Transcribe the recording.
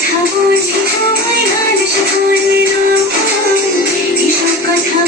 কথা বলি আমায় ভালোবাসা বলি কথা